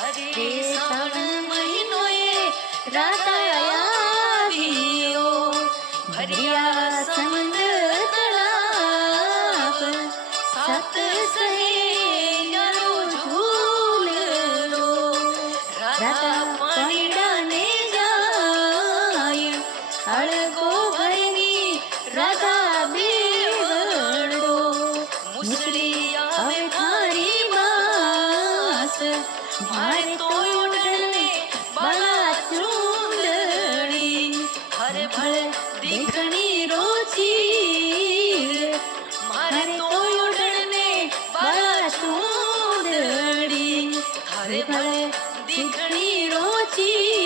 હરે શ્રાવણ મહિનો એ રાત આવ્યો, ભર્યા સમુદ્ર તળાવ, સાત સહેલીઓ ઝૂલલો, રાધા પાણીડાને જાય, અળગો ભરીની રાધા બેવડો, મુસળી આવે થારી માસ, મારે તો ઓઢને બાળા ચૂંદડી, હરે ભલે દીકણી રોચી, મારે તો ઓઢને બાળા ચૂંદડી, હરે ભલે દીકણી રોચી.